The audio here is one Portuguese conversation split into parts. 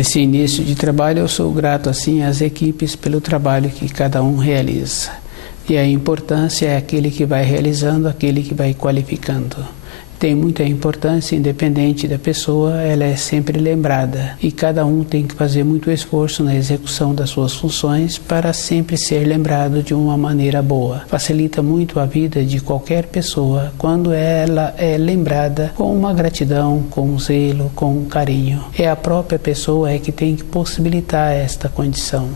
Nesse início de trabalho eu sou grato assim às equipes pelo trabalho que cada um realiza. E a importância é aquele que vai realizando, aquele que vai qualificando. Tem muita importância, independente da pessoa, ela é sempre lembrada. E cada um tem que fazer muito esforço na execução das suas funções para sempre ser lembrado de uma maneira boa. Facilita muito a vida de qualquer pessoa quando ela é lembrada com uma gratidão, com um zelo, com um carinho. É a própria pessoa que tem que possibilitar esta condição.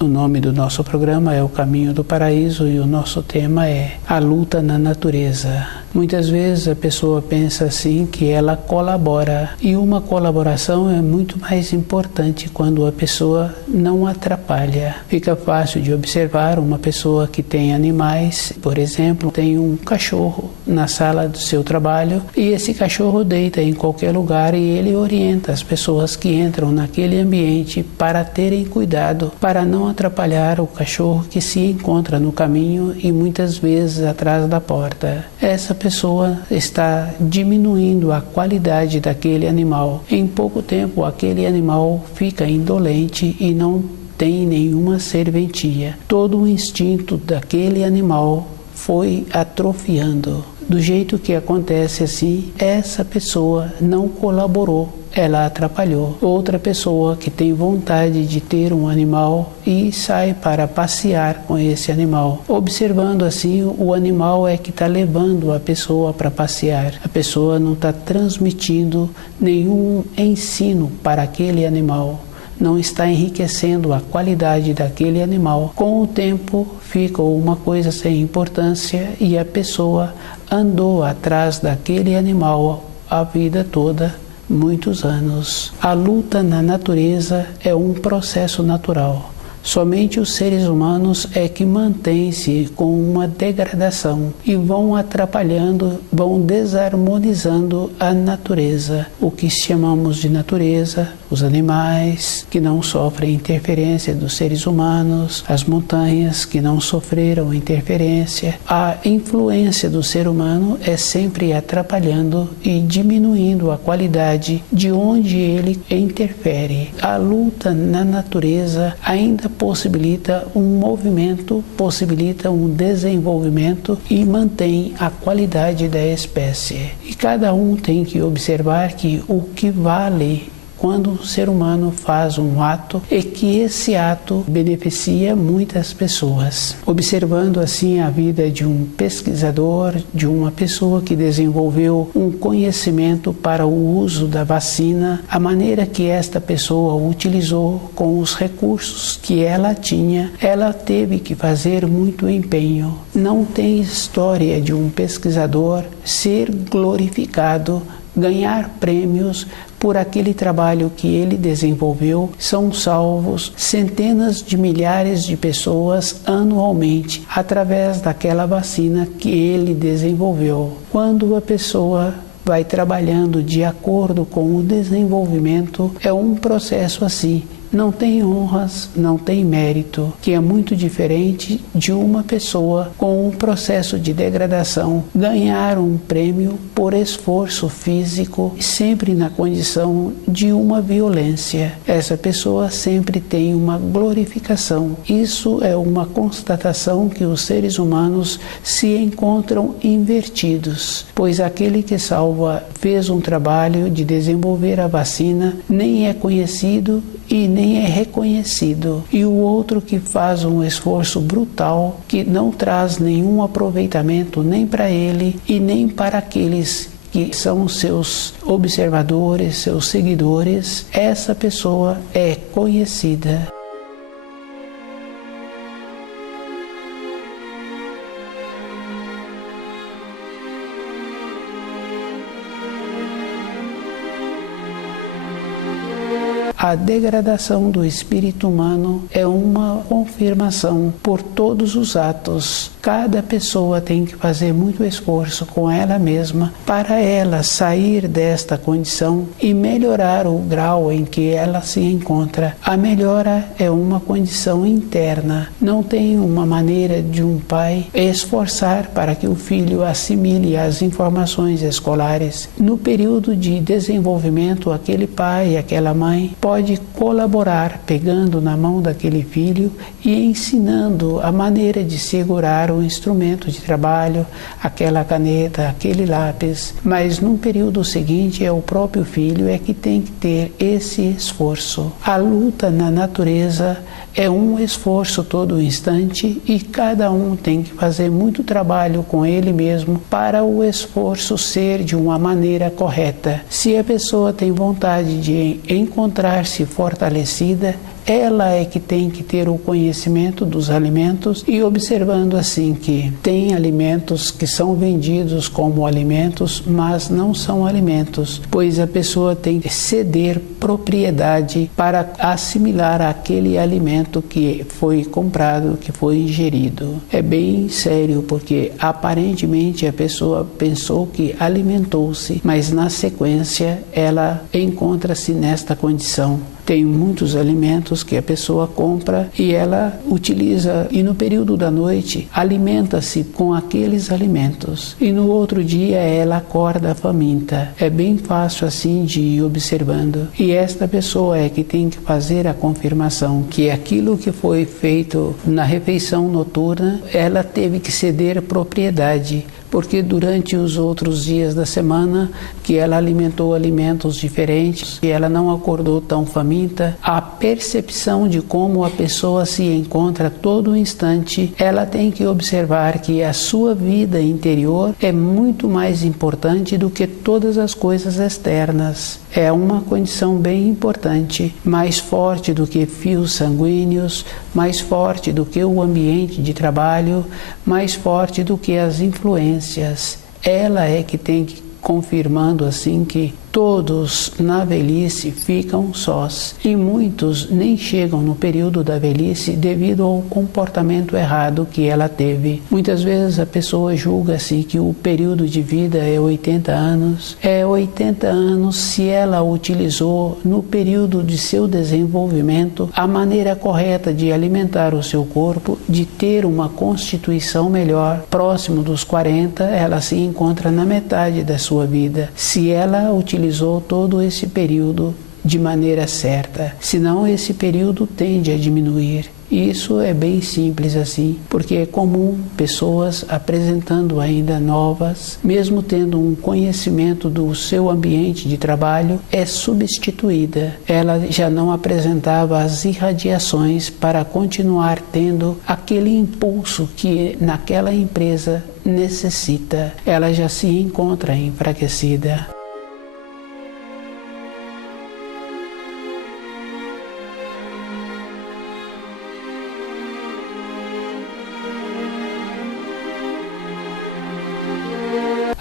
O nome do nosso programa é O Caminho do Paraíso e o nosso tema é A Luta na Natureza. Muitas vezes a pessoa pensa assim que ela colabora, e uma colaboração é muito mais importante quando a pessoa não atrapalha. Fica fácil de observar uma pessoa que tem animais, por exemplo, tem um cachorro na sala do seu trabalho e esse cachorro deita em qualquer lugar e ele orienta as pessoas que entram naquele ambiente para terem cuidado, para não atrapalhar o cachorro que se encontra no caminho e muitas vezes atrás da porta. Essa pessoa está diminuindo a qualidade daquele animal. Em pouco tempo, aquele animal fica indolente e não tem nenhuma serventia. Todo o instinto daquele animal foi atrofiando. Do jeito que acontece assim, essa pessoa não colaborou, ela atrapalhou. Outra pessoa que tem vontade de ter um animal e sai para passear com esse animal. Observando assim, o animal é que está levando a pessoa para passear. A pessoa não está transmitindo nenhum ensino para aquele animal. Não está enriquecendo a qualidade daquele animal. Com o tempo, fica uma coisa sem importância e a pessoa andou atrás daquele animal a vida toda, muitos anos. A luta na natureza é um processo natural. Somente os seres humanos é que mantêm-se com uma degradação e vão atrapalhando, vão desarmonizando a natureza. O que chamamos de natureza, os animais que não sofrem interferência dos seres humanos, as montanhas que não sofreram interferência. A influência do ser humano é sempre atrapalhando e diminuindo a qualidade de onde ele interfere. A luta na natureza ainda possibilita um movimento, possibilita um desenvolvimento e mantém a qualidade da espécie. E cada um tem que observar que o que vale quando o ser humano faz um ato é que esse ato beneficia muitas pessoas. Observando assim a vida de um pesquisador, de uma pessoa que desenvolveu um conhecimento para o uso da vacina, a maneira que esta pessoa utilizou com os recursos que ela tinha, ela teve que fazer muito empenho. Não tem história de um pesquisador ser glorificado, ganhar prêmios por aquele trabalho que ele desenvolveu. São salvos centenas de milhares de pessoas anualmente através daquela vacina que ele desenvolveu. Quando a pessoa vai trabalhando de acordo com o desenvolvimento, é um processo assim. Não tem honras, não tem mérito, que é muito diferente de uma pessoa com um processo de degradação ganhar um prêmio por esforço físico, sempre na condição de uma violência. Essa pessoa sempre tem uma glorificação. Isso é uma constatação que os seres humanos se encontram invertidos, pois aquele que salva fez um trabalho de desenvolver a vacina, nem é conhecido e nem é reconhecido. E o outro que faz um esforço brutal, que não traz nenhum aproveitamento nem para ele e nem para aqueles que são seus observadores, seus seguidores, essa pessoa é conhecida. A degradação do espírito humano é uma confirmação por todos os atos. Cada pessoa tem que fazer muito esforço com ela mesma para ela sair desta condição e melhorar o grau em que ela se encontra. A melhora é uma condição interna. Não tem uma maneira de um pai esforçar para que o filho assimile as informações escolares. No período de desenvolvimento, aquele pai, aquela mãe pode colaborar pegando na mão daquele filho e ensinando a maneira de segurar o instrumento de trabalho, aquela caneta, aquele lápis. Mas no período seguinte é o próprio filho que tem que ter esse esforço. A luta na natureza é um esforço todo instante e cada um tem que fazer muito trabalho com ele mesmo para o esforço ser de uma maneira correta. Se a pessoa tem vontade de encontrar-se fortalecida, ela é que tem que ter o conhecimento dos alimentos e observando assim que tem alimentos que são vendidos como alimentos, mas não são alimentos, pois a pessoa tem que ceder propriedade para assimilar aquele alimento que foi comprado, que foi ingerido. É bem sério, porque aparentemente a pessoa pensou que alimentou-se, mas na sequência ela encontra-se nesta condição. Tem muitos alimentos que a pessoa compra e ela utiliza, e no período da noite alimenta-se com aqueles alimentos e no outro dia ela acorda faminta. É bem fácil assim de ir observando, e esta pessoa é que tem que fazer a confirmação que aquilo que foi feito na refeição noturna ela teve que ceder propriedade, porque durante os outros dias da semana que ela alimentou alimentos diferentes e ela não acordou tão faminta, a percepção de como a pessoa se encontra a todo instante, ela tem que observar que a sua vida interior é muito mais importante do que todas as coisas externas. É uma condição bem importante, mais forte do que fios sanguíneos, mais forte do que o ambiente de trabalho, mais forte do que as influências. Ela é que tem que confirmando assim que todos na velhice ficam sós e muitos nem chegam no período da velhice devido ao comportamento errado que ela teve. Muitas vezes a pessoa julga assim que o período de vida é 80 anos. É 80 anos se ela utilizou no período de seu desenvolvimento a maneira correta de alimentar o seu corpo, de ter uma constituição melhor. Próximo dos 40, ela se encontra na metade da sua vida. Se ela utilizou todo esse período de maneira certa, senão esse período tende a diminuir. Isso é bem simples assim, porque é comum pessoas apresentando ainda novas, mesmo tendo um conhecimento do seu ambiente de trabalho, é substituída. Ela já não apresentava as irradiações para continuar tendo aquele impulso que naquela empresa necessita. Ela já se encontra enfraquecida.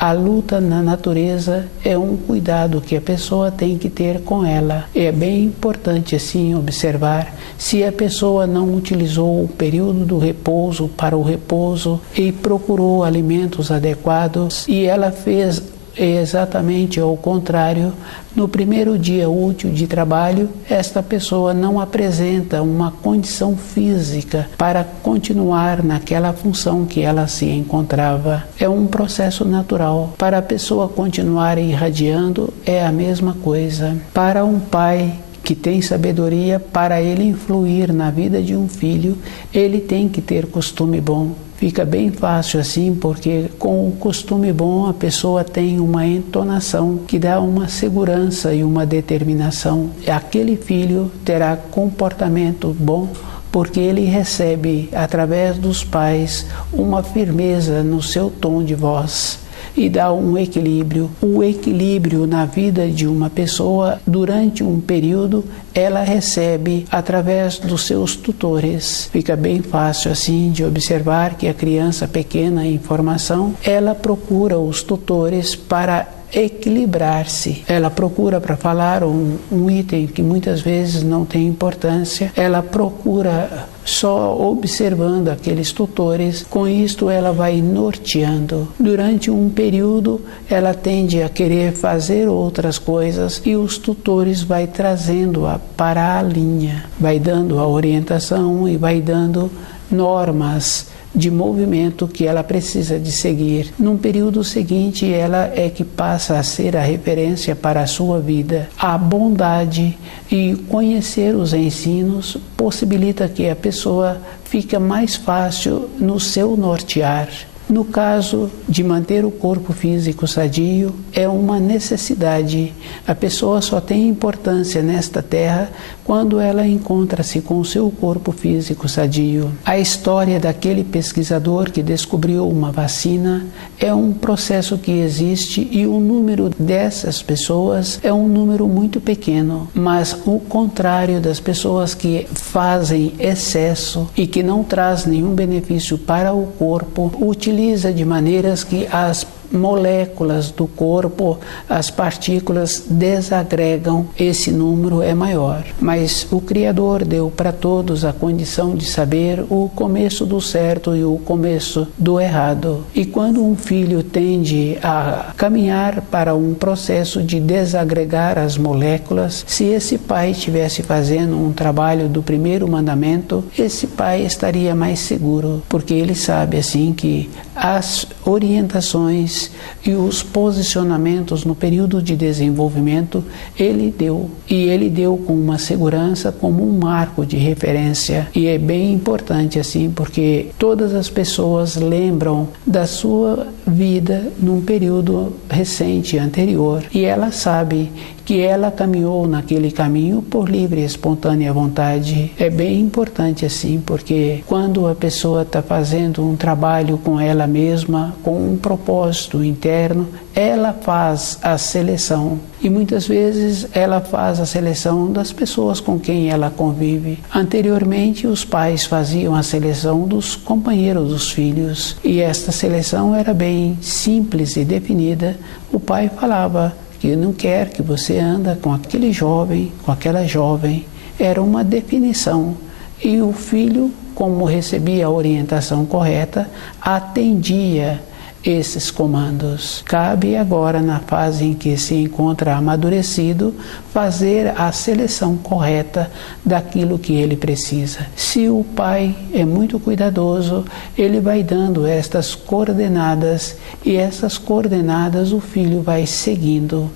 A luta na natureza é um cuidado que a pessoa tem que ter com ela. É bem importante assim observar se a pessoa não utilizou o período do repouso para o repouso e procurou alimentos adequados e ela fez exatamente ao contrário. No primeiro dia útil de trabalho, esta pessoa não apresenta uma condição física para continuar naquela função que ela se encontrava. É um processo natural. Para a pessoa continuar irradiando, é a mesma coisa. Para um pai que tem sabedoria, para ele influir na vida de um filho, ele tem que ter costume bom. Fica bem fácil assim, porque com o costume bom a pessoa tem uma entonação que dá uma segurança e uma determinação. Aquele filho terá comportamento bom porque ele recebe através dos pais uma firmeza no seu tom de voz. E dá um equilíbrio. O equilíbrio na vida de uma pessoa, durante um período, ela recebe através dos seus tutores. Fica bem fácil assim de observar que a criança pequena em formação, ela procura os tutores para equilibrar-se. Ela procura, para falar um item que muitas vezes não tem importância, ela procura só observando aqueles tutores. Com isto ela vai norteando. Durante um período ela tende a querer fazer outras coisas e os tutores vai trazendo-a para a linha, vai dando a orientação e vai dando normas de movimento que ela precisa de seguir. Num período seguinte, ela é que passa a ser a referência para a sua vida. A bondade e conhecer os ensinos possibilita que a pessoa fique mais fácil no seu nortear. No caso de manter o corpo físico sadio, é uma necessidade. A pessoa só tem importância nesta terra quando ela encontra-se com o seu corpo físico sadio. A história daquele pesquisador que descobriu uma vacina é um processo que existe e o número dessas pessoas é um número muito pequeno, mas o contrário das pessoas que fazem excesso e que não traz nenhum benefício para o corpo, utiliza de maneiras que as moléculas do corpo, as partículas desagregam, esse número é maior. Mas o Criador deu para todos a condição de saber o começo do certo e o começo do errado. E quando um filho tende a caminhar para um processo de desagregar as moléculas, se esse pai estivesse fazendo um trabalho do primeiro mandamento, esse pai estaria mais seguro, porque ele sabe assim que as orientações e os posicionamentos no período de desenvolvimento ele deu, e ele deu com uma segurança, como um marco de referência. E é bem importante assim, porque todas as pessoas lembram da sua vida num período recente, anterior, e ela sabe que ela caminhou naquele caminho por livre e espontânea vontade. É bem importante assim, porque quando a pessoa está fazendo um trabalho com ela mesma, com um propósito interno, ela faz a seleção. E muitas vezes ela faz a seleção das pessoas com quem ela convive. Anteriormente, os pais faziam a seleção dos companheiros dos filhos, e esta seleção era bem simples e definida. O pai falava que não quer que você anda com aquele jovem, com aquela jovem. Era uma definição. E o filho, como recebia a orientação correta, atendia esses comandos. Cabe agora, na fase em que se encontra amadurecido, fazer a seleção correta daquilo que ele precisa. Se o pai é muito cuidadoso, ele vai dando estas coordenadas, e essas coordenadas o filho vai seguindo.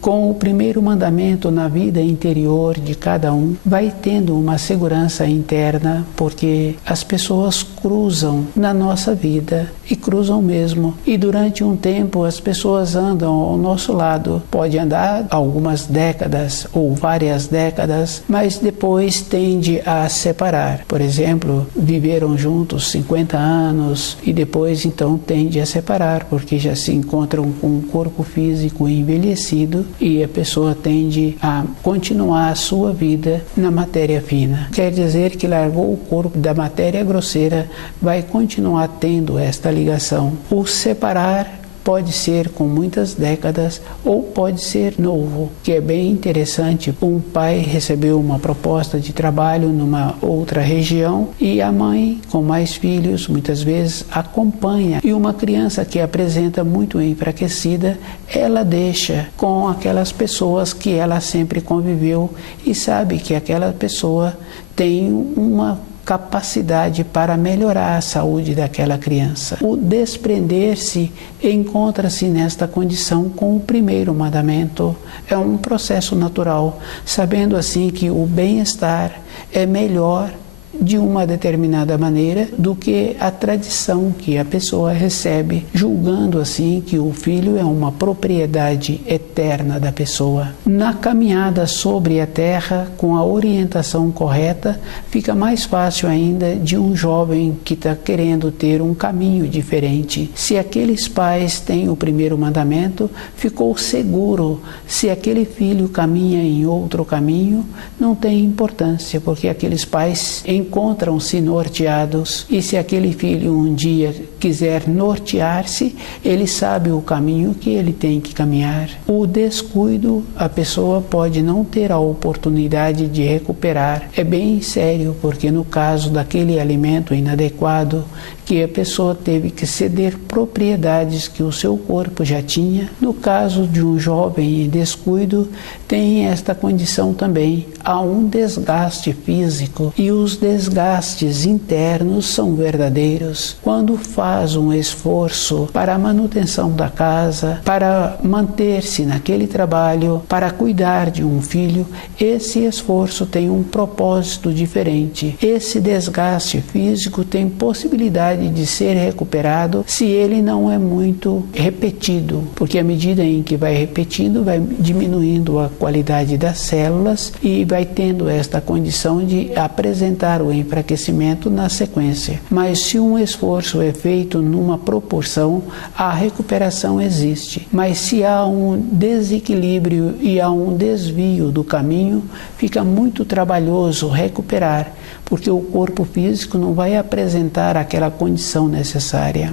Com o primeiro mandamento na vida interior de cada um, vai tendo uma segurança interna, porque as pessoas cruzam na nossa vida, e cruzam mesmo. E durante um tempo as pessoas andam ao nosso lado. Pode andar algumas décadas ou várias décadas, mas depois tende a separar. Por exemplo, viveram juntos 50 anos e depois então tende a separar, porque já se encontram com um corpo físico envelhecido, e a pessoa tende a continuar a sua vida na matéria fina. Quer dizer que largou o corpo da matéria grosseira, vai continuar tendo esta ligação. O separar pode ser com muitas décadas ou pode ser novo, que é bem interessante. Um pai recebeu uma proposta de trabalho numa outra região e a mãe, com mais filhos, muitas vezes acompanha. E uma criança que apresenta muito enfraquecida, ela deixa com aquelas pessoas que ela sempre conviveu e sabe que aquela pessoa tem uma capacidade para melhorar a saúde daquela criança. O desprender-se encontra-se nesta condição com o primeiro mandamento. É um processo natural, sabendo assim que o bem-estar é melhor de uma determinada maneira do que a tradição que a pessoa recebe, julgando assim que o filho é uma propriedade eterna da pessoa. Na caminhada sobre a terra, com a orientação correta, fica mais fácil ainda de um jovem que está querendo ter um caminho diferente. Se aqueles pais têm o primeiro mandamento, ficou seguro. Se aquele filho caminha em outro caminho, não tem importância, porque aqueles pais encontram-se norteados, e se aquele filho um dia quiser nortear-se, ele sabe o caminho que ele tem que caminhar. O descuido, a pessoa pode não ter a oportunidade de recuperar. É bem sério, porque no caso daquele alimento inadequado, que a pessoa teve que ceder propriedades que o seu corpo já tinha. No caso de um jovem em descuido, tem esta condição também. Há um desgaste físico, e os desgastes internos são verdadeiros. Quando faz um esforço para a manutenção da casa, para manter-se naquele trabalho, para cuidar de um filho, esse esforço tem um propósito diferente. Esse desgaste físico tem possibilidade de ser recuperado se ele não é muito repetido, porque à medida em que vai repetindo, vai diminuindo a qualidade das células e vai tendo esta condição de apresentar o enfraquecimento na sequência. Mas se um esforço é feito numa proporção, a recuperação existe. Mas se há um desequilíbrio e há um desvio do caminho, fica muito trabalhoso recuperar, porque o corpo físico não vai apresentar aquela condição necessária.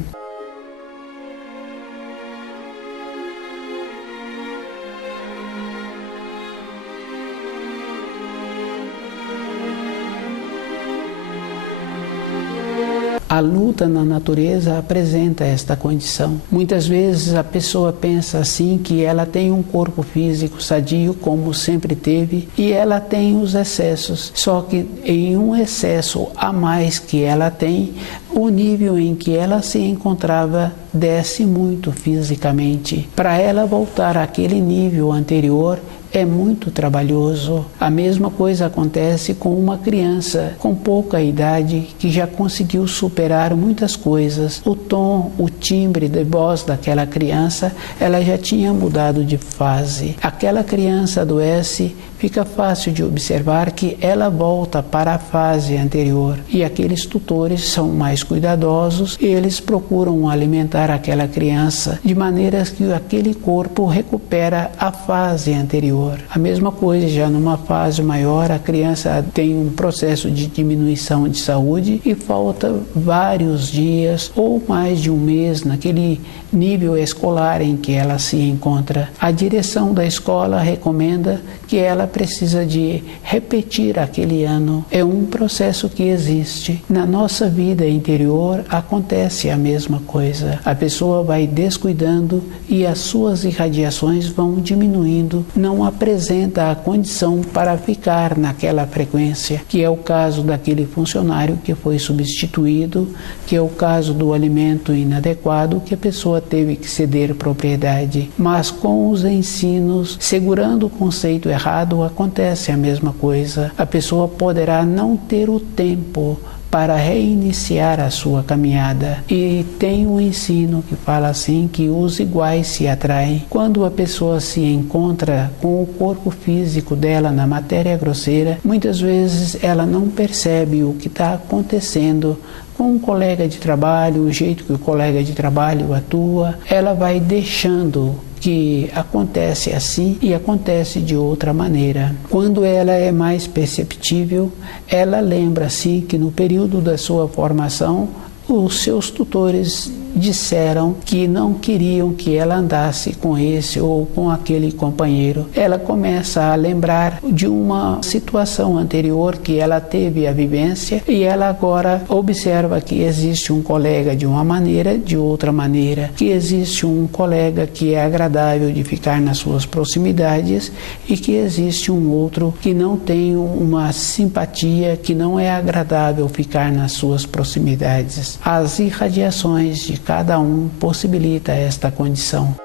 A luta na natureza apresenta esta condição. Muitas vezes a pessoa pensa assim, que ela tem um corpo físico sadio, como sempre teve, e ela tem os excessos. Só que em um excesso a mais que ela tem, o nível em que ela se encontrava desce muito fisicamente. Para ela voltar àquele nível anterior, é muito trabalhoso. A mesma coisa acontece com uma criança com pouca idade que já conseguiu superar muitas coisas. O tom, o timbre de voz daquela criança, ela já tinha mudado de fase. Aquela criança adoece, fica fácil de observar que ela volta para a fase anterior. E aqueles tutores são mais cuidadosos, eles procuram alimentar aquela criança de maneiras que aquele corpo recupera a fase anterior. A mesma coisa, já numa fase maior, a criança tem um processo de diminuição de saúde e falta vários dias ou mais de um mês naquele nível escolar em que ela se encontra. A direção da escola recomenda que ela precisa de repetir aquele ano. É um processo que existe. Na nossa vida interior acontece a mesma coisa. A pessoa vai descuidando e as suas irradiações vão diminuindo, não apresenta a condição para ficar naquela frequência, que é o caso daquele funcionário que foi substituído, que é o caso do alimento inadequado que a pessoa teve que ceder propriedade. Mas com os ensinos, segurando o conceito errado, acontece a mesma coisa. A pessoa poderá não ter o tempo para reiniciar a sua caminhada. E tem um ensino que fala assim, que os iguais se atraem. Quando a pessoa se encontra com o corpo físico dela na matéria grosseira, muitas vezes ela não percebe o que está acontecendo com um colega de trabalho, o jeito que o colega de trabalho atua. Ela vai deixando que acontece assim e acontece de outra maneira. Quando ela é mais perceptível, ela lembra assim que no período da sua formação, os seus tutores disseram que não queriam que ela andasse com esse ou com aquele companheiro. Ela começa a lembrar de uma situação anterior que ela teve a vivência e ela agora observa que existe um colega de uma maneira, de outra maneira, que existe um colega que é agradável de ficar nas suas proximidades e que existe um outro que não tem uma simpatia, que não é agradável ficar nas suas proximidades. As irradiações de cada um possibilita esta condição.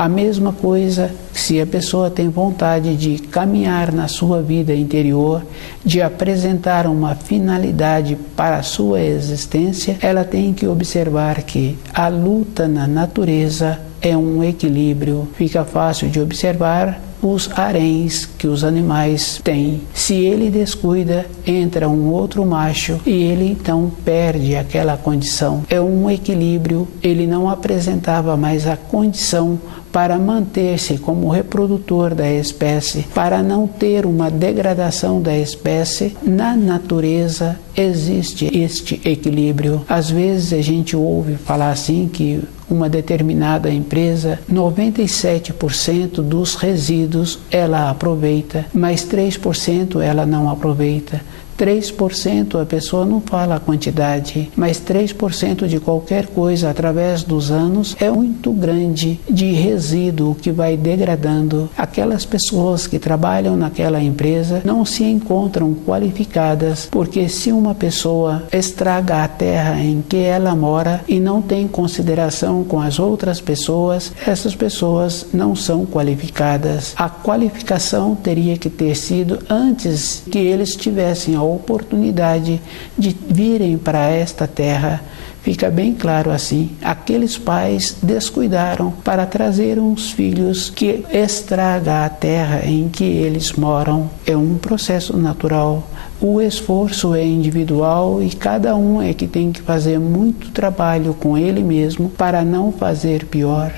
A mesma coisa se a pessoa tem vontade de caminhar na sua vida interior, de apresentar uma finalidade para a sua existência, ela tem que observar que a luta na natureza é um equilíbrio. Fica fácil de observar os haréns que os animais têm. Se ele descuida, entra um outro macho e ele então perde aquela condição. É um equilíbrio, ele não apresentava mais a condição para manter-se como reprodutor da espécie, para não ter uma degradação da espécie. Na natureza existe este equilíbrio. Às vezes a gente ouve falar assim que uma determinada empresa, 97% dos resíduos ela aproveita, mas 3% ela não aproveita. 3% a pessoa não fala a quantidade, mas 3% de qualquer coisa através dos anos é muito grande de resíduo que vai degradando. Aquelas pessoas que trabalham naquela empresa não se encontram qualificadas, porque se uma pessoa estraga a terra em que ela mora e não tem consideração com as outras pessoas, essas pessoas não são qualificadas. A qualificação teria que ter sido antes que eles tivessem a oportunidade de virem para esta terra. Fica bem claro assim, aqueles pais descuidaram para trazer uns filhos que estraga a terra em que eles moram. É um processo natural. O esforço é individual e cada um é que tem que fazer muito trabalho com ele mesmo para não fazer pior.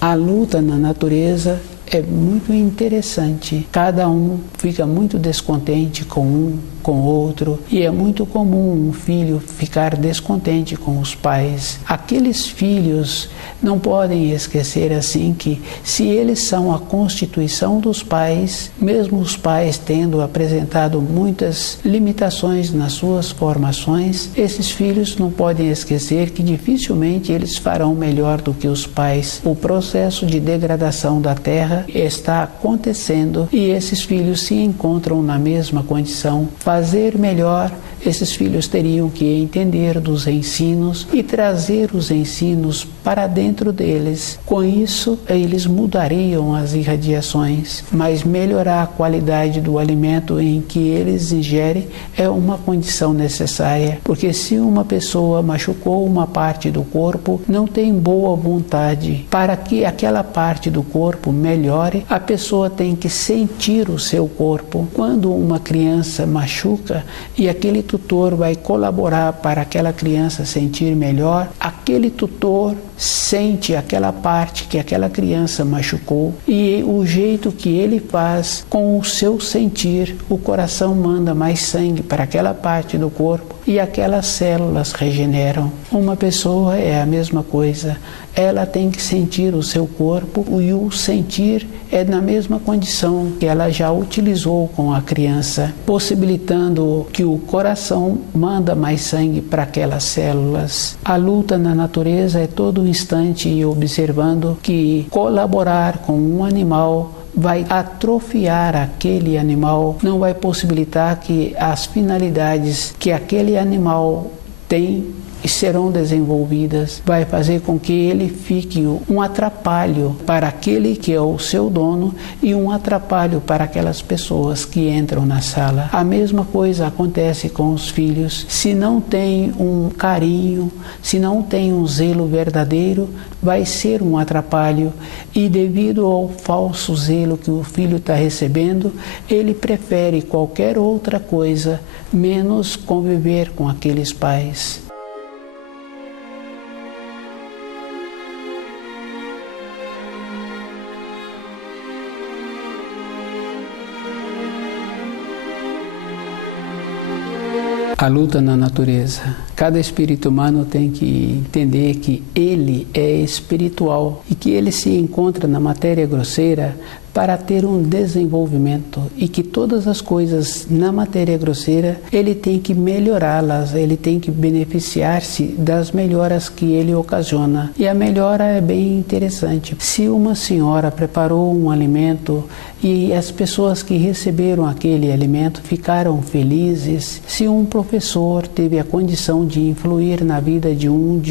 A luta na natureza é muito interessante. Cada um fica muito descontente com um, com o outro, e é muito comum um filho ficar descontente com os pais. Aqueles filhos não podem esquecer assim que se eles são a constituição dos pais, mesmo os pais tendo apresentado muitas limitações nas suas formações, esses filhos não podem esquecer que dificilmente eles farão melhor do que os pais. O processo de degradação da terra está acontecendo e esses filhos se encontram na mesma condição. Fazer melhor, esses filhos teriam que entender dos ensinos e trazer os ensinos para dentro deles. Com isso, eles mudariam as irradiações, mas melhorar a qualidade do alimento em que eles ingerem é uma condição necessária, porque se uma pessoa machucou uma parte do corpo, não tem boa vontade. Para que aquela parte do corpo melhore, a pessoa tem que sentir o seu corpo. Quando uma criança machuca e aquele tutor vai colaborar para aquela criança sentir melhor, aquele tutor sente aquela parte que aquela criança machucou e o jeito que ele faz com o seu sentir, o coração manda mais sangue para aquela parte do corpo e aquelas células regeneram. Uma pessoa é a mesma coisa. Ela tem que sentir o seu corpo e o sentir é na mesma condição que ela já utilizou com a criança, possibilitando que o coração manda mais sangue para aquelas células. A luta na natureza é todo instante observando que colaborar com um animal vai atrofiar aquele animal, não vai possibilitar que as finalidades que aquele animal tem serão desenvolvidas, vai fazer com que ele fique um atrapalho para aquele que é o seu dono e um atrapalho para aquelas pessoas que entram na sala. A mesma coisa acontece com os filhos. Se não tem um carinho, se não tem um zelo verdadeiro, vai ser um atrapalho e devido ao falso zelo que o filho está recebendo, ele prefere qualquer outra coisa menos conviver com aqueles pais. A luta na natureza. Cada espírito humano tem que entender que ele é espiritual e que ele se encontra na matéria grosseira para ter um desenvolvimento e que todas as coisas na matéria grosseira ele tem que melhorá-las, ele tem que beneficiar-se das melhoras que ele ocasiona. E a melhora é bem interessante. Se uma senhora preparou um alimento e as pessoas que receberam aquele alimento ficaram felizes, se um professor teve a condição de influir na vida de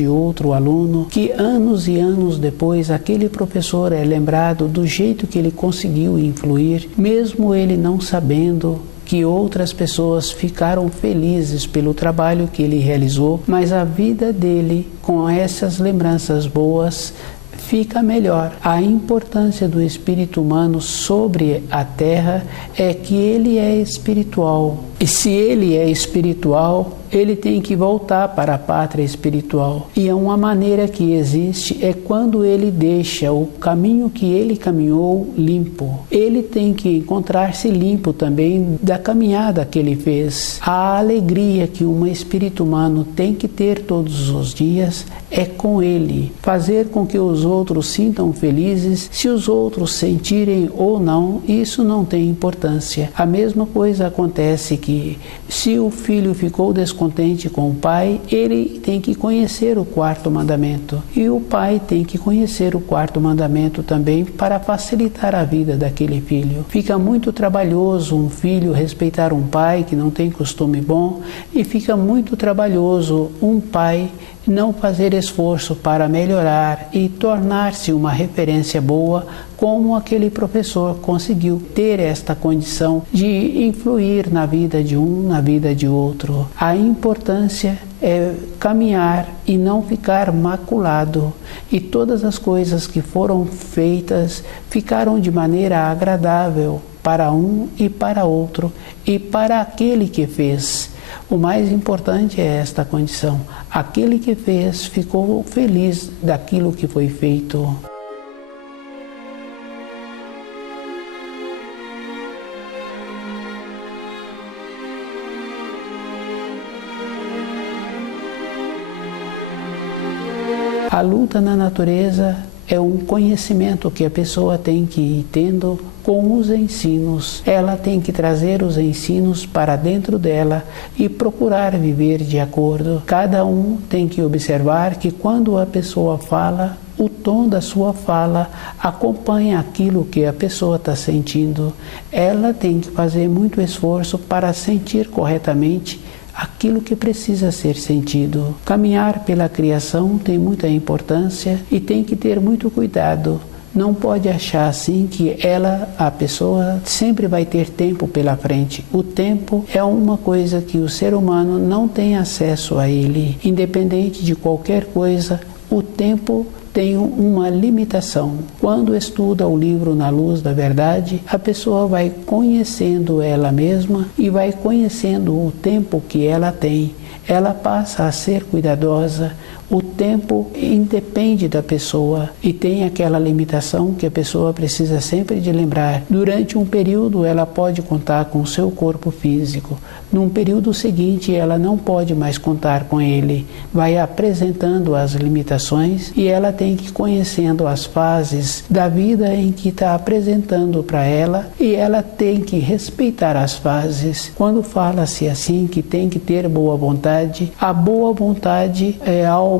outro aluno, que anos e anos depois aquele professor é lembrado do jeito que ele conseguiu influir, mesmo ele não sabendo que outras pessoas ficaram felizes pelo trabalho que ele realizou, mas a vida dele, com essas lembranças boas, fica melhor. A importância do espírito humano sobre a terra é que ele é espiritual. E se ele é espiritual, ele tem que voltar para a pátria espiritual. E uma maneira que existe é quando ele deixa o caminho que ele caminhou limpo. Ele tem que encontrar-se limpo também da caminhada que ele fez. A alegria que um espírito humano tem que ter todos os dias é com ele. Fazer com que os outros sintam felizes, se os outros sentirem ou não, isso não tem importância. A mesma coisa acontece que se o filho ficou descontente com o pai, ele tem que conhecer o quarto mandamento. E o pai tem que conhecer o quarto mandamento também para facilitar a vida daquele filho. Fica muito trabalhoso um filho respeitar um pai que não tem costume bom, e fica muito trabalhoso um pai não fazer esforço para melhorar e tornar-se uma referência boa, como aquele professor conseguiu ter esta condição de influir na vida de um, na vida de outro. A importância é caminhar e não ficar maculado, e todas as coisas que foram feitas ficaram de maneira agradável para um e para outro e para aquele que fez. O mais importante é esta condição. Aquele que fez ficou feliz daquilo que foi feito. A luta na natureza é um conhecimento que a pessoa tem que ir tendo com os ensinos. Ela tem que trazer os ensinos para dentro dela e procurar viver de acordo. Cada um tem que observar que quando a pessoa fala, o tom da sua fala acompanha aquilo que a pessoa está sentindo. Ela tem que fazer muito esforço para sentir corretamente aquilo que precisa ser sentido. Caminhar pela criação tem muita importância e tem que ter muito cuidado. Não pode achar assim que a pessoa, sempre vai ter tempo pela frente. O tempo é uma coisa que o ser humano não tem acesso a ele. Independente de qualquer coisa, o tempo tem uma limitação. Quando estuda o livro Na Luz da Verdade, a pessoa vai conhecendo ela mesma e vai conhecendo o tempo que ela tem. Ela passa a ser cuidadosa. O tempo independe da pessoa e tem aquela limitação que a pessoa precisa sempre de lembrar. Durante um período ela pode contar com o seu corpo físico. Num período seguinte ela não pode mais contar com ele. Vai apresentando as limitações e ela tem que ir conhecendo as fases da vida em que está apresentando para ela, e ela tem que respeitar as fases. Quando fala-se assim que tem que ter boa vontade, a boa vontade é algo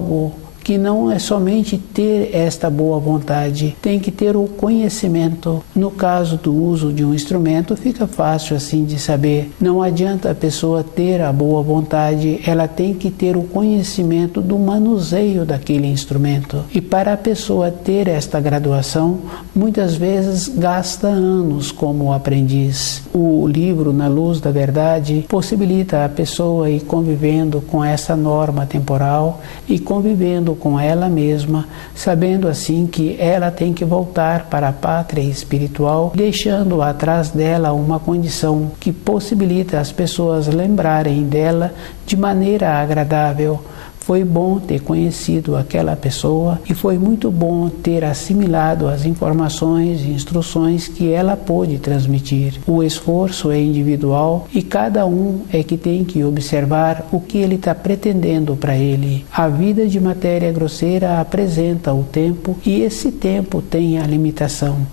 que não é somente ter esta boa vontade, tem que ter o conhecimento. No caso do uso de um instrumento, fica fácil assim de saber. Não adianta a pessoa ter a boa vontade, ela tem que ter o conhecimento do manuseio daquele instrumento. E para a pessoa ter esta graduação, muitas vezes gasta anos como aprendiz. O livro Na Luz da Verdade possibilita a pessoa ir convivendo com essa norma temporal e convivendo com ela mesma, sabendo assim que ela tem que voltar para a pátria espiritual, deixando atrás dela uma condição que possibilita as pessoas lembrarem dela de maneira agradável. Foi bom ter conhecido aquela pessoa e foi muito bom ter assimilado as informações e instruções que ela pôde transmitir. O esforço é individual e cada um é que tem que observar o que ele está pretendendo para ele. A vida de matéria grosseira apresenta o tempo e esse tempo tem a limitação.